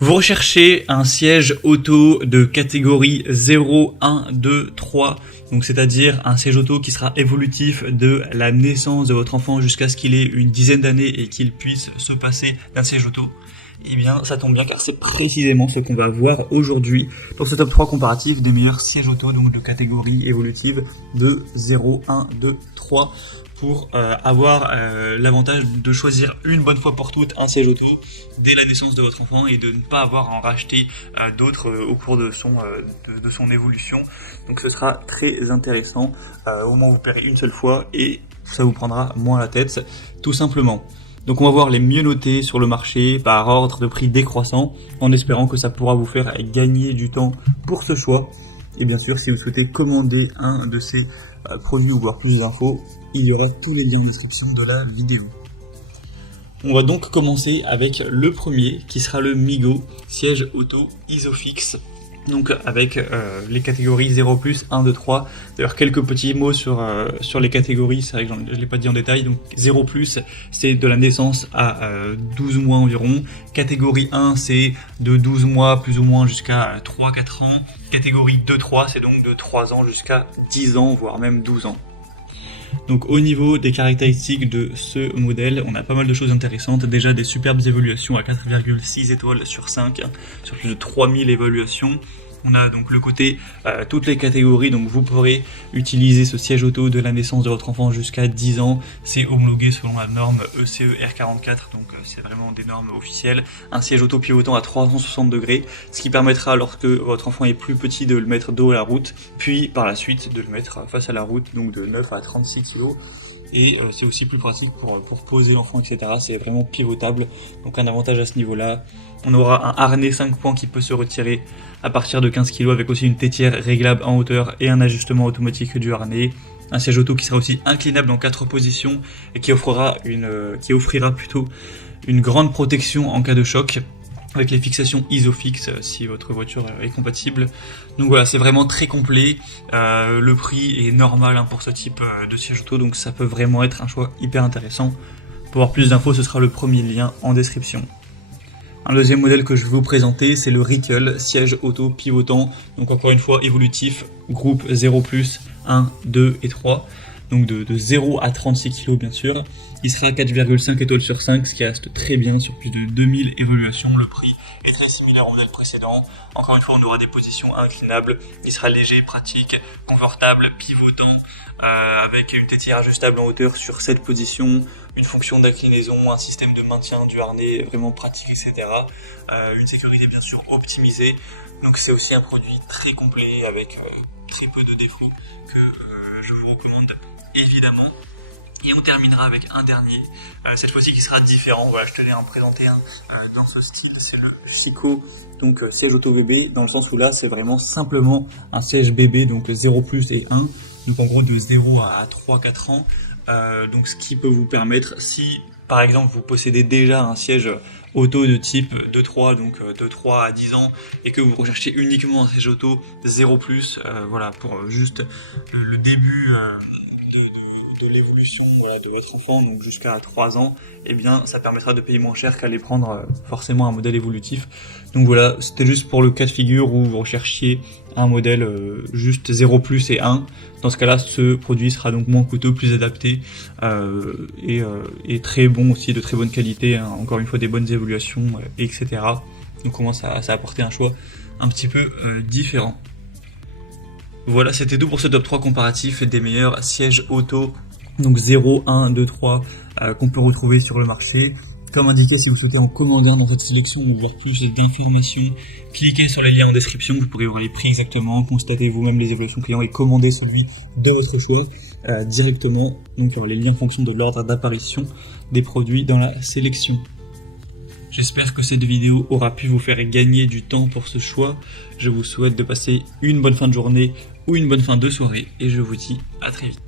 Vous recherchez un siège auto de catégorie 0, 1, 2, 3, donc c'est-à-dire un siège auto qui sera évolutif de la naissance de votre enfant jusqu'à ce qu'il ait une dizaine d'années et qu'il puisse se passer d'un siège auto. Eh bien, ça tombe bien car c'est précisément ce qu'on va voir aujourd'hui dans ce top 3 comparatif des meilleurs sièges auto, donc de catégorie évolutive de 0, 1, 2, 3, pour avoir l'avantage de choisir une bonne fois pour toutes un siège auto dès la naissance de votre enfant et de ne pas avoir à en racheter d'autres au cours de son évolution. Donc ce sera très intéressant, au moins vous paierez une seule fois et ça vous prendra moins la tête, tout simplement. Donc on va voir les mieux notés sur le marché par ordre de prix décroissant, en espérant que ça pourra vous faire gagner du temps pour ce choix. Et bien sûr, si vous souhaitez commander un de ces produits ou voir plus d'infos, il y aura tous les liens en description de la vidéo. On va donc commencer avec le premier qui sera le Migo siège auto Isofix. Donc avec les catégories 0+, 1, 2, 3. D'ailleurs quelques petits mots sur les catégories, c'est vrai que je ne l'ai pas dit en détail. Donc 0+, c'est de la naissance à 12 mois environ. Catégorie 1, c'est de 12 mois plus ou moins jusqu'à 3-4 ans. Catégorie 2-3, c'est donc de 3 ans jusqu'à 10 ans, voire même 12 ans. Donc au niveau des caractéristiques de ce modèle, on a pas mal de choses intéressantes. Déjà des superbes évaluations à 4,6 étoiles sur 5, sur plus de 3000 évaluations. On a donc le côté toutes les catégories, donc vous pourrez utiliser ce siège auto de la naissance de votre enfant jusqu'à 10 ans. C'est homologué selon la norme ECE R44, donc c'est vraiment des normes officielles. Un siège auto pivotant à 360 degrés, ce qui permettra lorsque votre enfant est plus petit de le mettre dos à la route, puis par la suite de le mettre face à la route, donc de 9 à 36 kg. Et c'est aussi plus pratique pour poser l'enfant, etc. C'est vraiment pivotable, donc un avantage à ce niveau-là. On aura un harnais 5 points qui peut se retirer à partir de 15 kg avec aussi une tétière réglable en hauteur et un ajustement automatique du harnais. Un siège auto qui sera aussi inclinable en 4 positions et qui offrira plutôt une grande protection en cas de choc, avec les fixations Isofix si votre voiture est compatible. Donc voilà, c'est vraiment très complet. Le prix est normal pour ce type de siège auto, donc ça peut vraiment être un choix hyper intéressant. Pour avoir plus d'infos, ce sera le premier lien en description. Un deuxième modèle que je vais vous présenter, c'est le Rickel siège auto pivotant, donc encore une fois évolutif, groupe 0+, 1, 2 et 3. Donc de 0 à 36 kg bien sûr. Il sera à 4,5 étoiles sur 5, ce qui reste très bien sur plus de 2000 évaluations. Le prix est très similaire au modèle précédent. Encore une fois, on aura des positions inclinables. Il sera léger, pratique, confortable, pivotant, avec une tétière ajustable en hauteur sur 7 positions, une fonction d'inclinaison, un système de maintien du harnais vraiment pratique, etc. Une sécurité bien sûr optimisée. Donc c'est aussi un produit très complet avec très peu de défauts que je vous recommande évidemment. Et on terminera avec un dernier, cette fois-ci qui sera différent. Voilà, je tenais à en présenter un dans ce style, c'est le Chico, donc siège auto bébé, dans le sens où là c'est vraiment simplement un siège bébé, donc 0+ et 1, donc en gros de 0 à 3-4 ans, donc ce qui peut vous permettre, si par exemple vous possédez déjà un siège auto de type 2-3, donc de 3 à 10 ans, et que vous recherchez uniquement un siège auto 0+, voilà, pour juste le début de l'évolution de votre enfant, donc jusqu'à 3 ans, eh bien ça permettra de payer moins cher qu'aller prendre forcément un modèle évolutif. Donc voilà, c'était juste pour le cas de figure où vous recherchiez un modèle juste 0+ et 1. Dans ce cas-là, ce produit sera donc moins coûteux, plus adapté et très bon aussi, de très bonne qualité, hein, encore une fois des bonnes évaluations, etc. Donc on commence à apporter un choix un petit peu différent. Voilà, c'était tout pour ce top 3 comparatif des meilleurs sièges auto, donc 0, 1, 2, 3, qu'on peut retrouver sur le marché. Comme indiqué, si vous souhaitez en commander un dans cette sélection ou voir plus d'informations, cliquez sur les liens en description, vous pourrez voir les prix exactement, constater vous-même les évaluations clients et commander celui de votre choix directement. Donc il y aura les liens en fonction de l'ordre d'apparition des produits dans la sélection. J'espère que cette vidéo aura pu vous faire gagner du temps pour ce choix. Je vous souhaite de passer une bonne fin de journée ou une bonne fin de soirée et je vous dis à très vite.